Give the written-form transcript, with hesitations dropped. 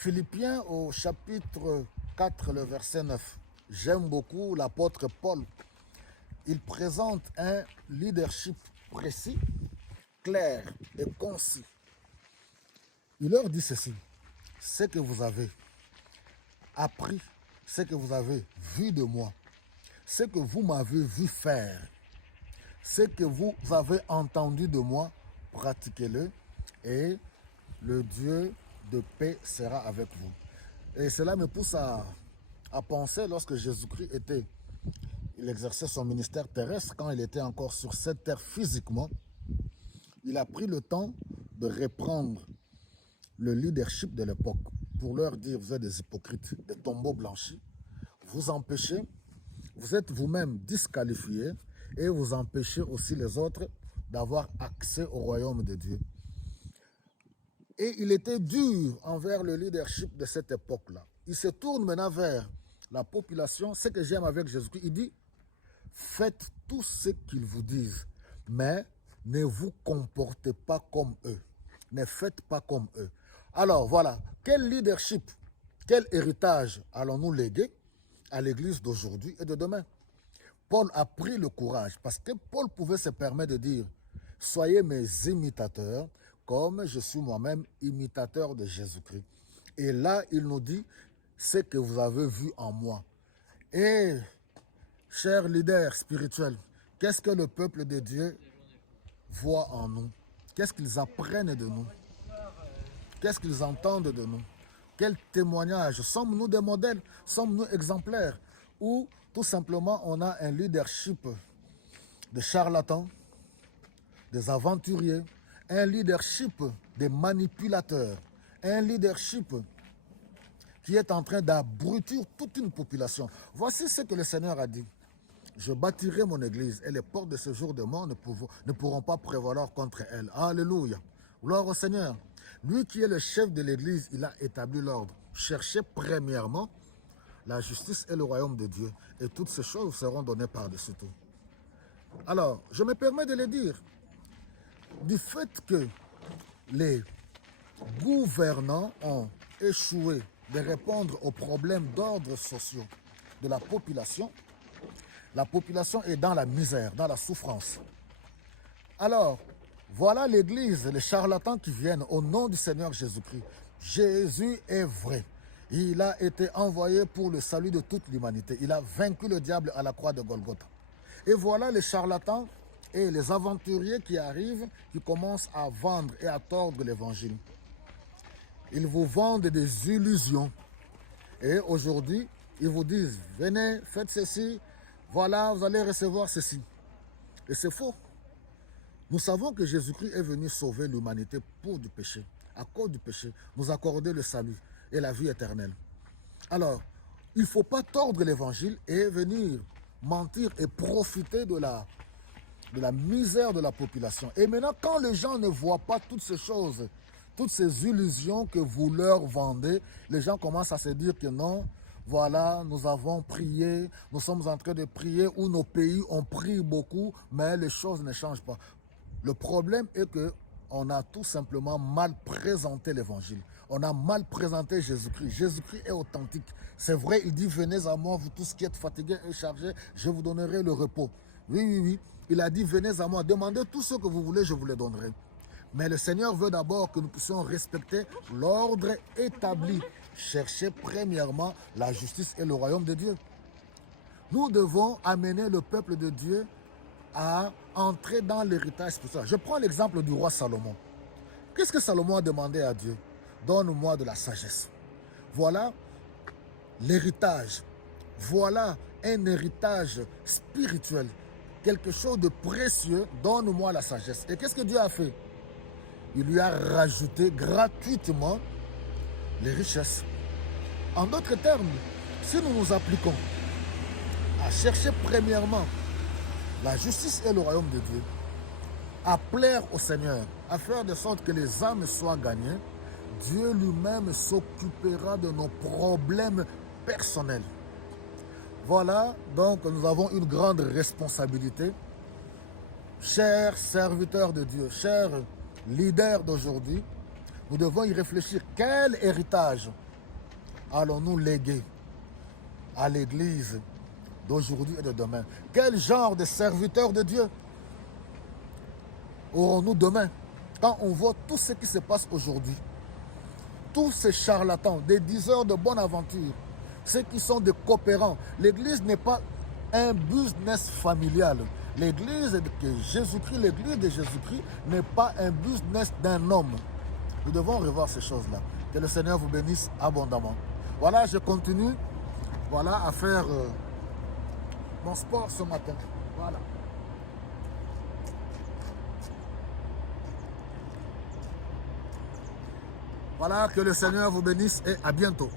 Philippiens au chapitre 4, le verset 9. J'aime beaucoup l'apôtre Paul. Il présente un leadership précis, clair et concis. Il leur dit ceci: ce que vous avez appris, ce que vous avez vu de moi, ce que vous m'avez vu faire, ce que vous avez entendu de moi, pratiquez-le et le Dieu de paix sera avec vous. Et cela me pousse à penser lorsque Jésus-Christ il exerçait son ministère terrestre, quand il était encore sur cette terre physiquement, il a pris le temps de reprendre le leadership de l'époque pour leur dire: vous êtes des hypocrites, des tombeaux blanchis, vous empêchez, vous êtes vous-même disqualifiés et vous empêchez aussi les autres d'avoir accès au royaume de Dieu. Et il était dur envers le leadership de cette époque-là. Il se tourne maintenant vers la population. Ce que j'aime avec Jésus-Christ, il dit: faites tout ce qu'ils vous disent, mais ne vous comportez pas comme eux. Ne faites pas comme eux. Alors voilà, quel leadership, quel héritage allons-nous léguer à l'église d'aujourd'hui et de demain? Paul a pris le courage, parce que Paul pouvait se permettre de dire: soyez mes imitateurs, comme je suis moi-même imitateur de Jésus-Christ. Et là, il nous dit: ce que vous avez vu en moi. Et, chers leaders spirituels, qu'est-ce que le peuple de Dieu voit en nous? Qu'est-ce qu'ils apprennent de nous? Qu'est-ce qu'ils entendent de nous? Quel témoignage? Sommes-nous des modèles? Sommes-nous exemplaires? Ou tout simplement on a un leadership de charlatans, des aventuriers, un leadership des manipulateurs, un leadership qui est en train d'abrutir toute une population. Voici ce que le Seigneur a dit: je bâtirai mon église et les portes de ce jour de mort ne pourront pas prévaloir contre elle. Alléluia. Gloire au Seigneur. Lui qui est le chef de l'église, il a établi l'ordre. Cherchez premièrement la justice et le royaume de Dieu, et toutes ces choses seront données par-dessus tout. Alors, je me permets de le dire, du fait que les gouvernants ont échoué de répondre aux problèmes d'ordre sociaux de la population est dans la misère, dans la souffrance. Alors, voilà l'église, les charlatans qui viennent au nom du Seigneur Jésus-Christ. Jésus est vrai. Il a été envoyé pour le salut de toute l'humanité. Il a vaincu le diable à la croix de Golgotha. Et voilà les charlatans et les aventuriers qui arrivent, qui commencent à vendre et à tordre l'évangile. Ils vous vendent des illusions. Et aujourd'hui, ils vous disent: venez, faites ceci, voilà, vous allez recevoir ceci. Et c'est faux. Nous savons que Jésus-Christ est venu sauver l'humanité pour du péché. À cause du péché, nous accorder le salut et la vie éternelle. Alors, il ne faut pas tordre l'évangile et venir mentir et profiter de la misère de la population. Et maintenant, quand les gens ne voient pas toutes ces choses, toutes ces illusions que vous leur vendez, les gens commencent à se dire que non, voilà, nous avons prié, nous sommes en train de prier, ou nos pays ont prié beaucoup, mais les choses ne changent pas. Le problème est qu'on a tout simplement mal présenté l'évangile. On a mal présenté Jésus-Christ. Jésus-Christ est authentique. C'est vrai, il dit: venez à moi, vous tous qui êtes fatigués et chargés, je vous donnerai le repos. Oui, oui, oui. Il a dit: venez à moi, demandez tout ce que vous voulez, je vous le donnerai. Mais le Seigneur veut d'abord que nous puissions respecter l'ordre établi. Chercher premièrement la justice et le royaume de Dieu. Nous devons amener le peuple de Dieu à entrer dans l'héritage spirituel. Je prends l'exemple du roi Salomon. Qu'est-ce que Salomon a demandé à Dieu? Donne-moi de la sagesse. Voilà l'héritage. Voilà un héritage spirituel. Quelque chose de précieux. Donne-moi la sagesse. Et qu'est-ce que Dieu a fait? Il lui a rajouté gratuitement les richesses. En d'autres termes, si nous nous appliquons à chercher premièrement la justice et le royaume de Dieu, à plaire au Seigneur, à faire de sorte que les âmes soient gagnées, Dieu lui-même s'occupera de nos problèmes personnels. Voilà, donc nous avons une grande responsabilité. Chers serviteurs de Dieu, chers leaders d'aujourd'hui, nous devons y réfléchir. Quel héritage allons-nous léguer à l'Église d'aujourd'hui et de demain? Quel genre de serviteurs de Dieu aurons-nous demain? Quand on voit tout ce qui se passe aujourd'hui, tous ces charlatans, des diseurs de bonne aventure, ceux qui sont des coopérants. L'Église n'est pas un business familial. L'église de Jésus-Christ, l'église de Jésus-Christ n'est pas un business d'un homme. Nous devons revoir ces choses-là. Que le Seigneur vous bénisse abondamment. Voilà, je continue à faire mon sport ce matin. Voilà. Voilà, que le Seigneur vous bénisse et à bientôt.